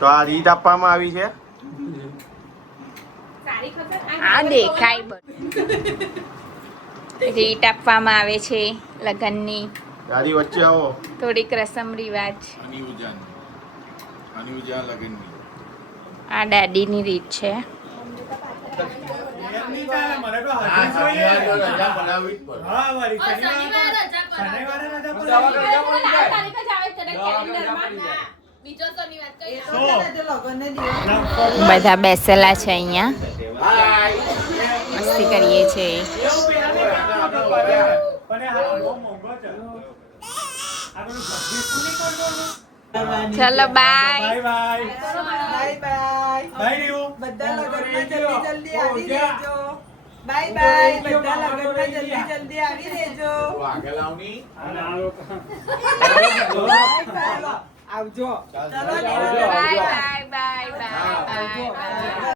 તો આ રીત આપવામાં આવી છે. આ દેખાય રીત આપવામાં આવે છે લગ્નની. દાદી વચ્ચે આવો. થોડીક રસમ રિવાજ. આ દાદીની રીત છે. બધા બેસેલા છે અહીંયા, મસ્તી કરીએ છીએ. ચલો બાય બાય બાય બધા લગનમાં જલ્દી જલ્દી આવી રહેજો. બાય બાય બધા લગનમાં જલ્દી જલ્દી આવી રહેજો. આવજો. ચલો bye bye bye bye bye.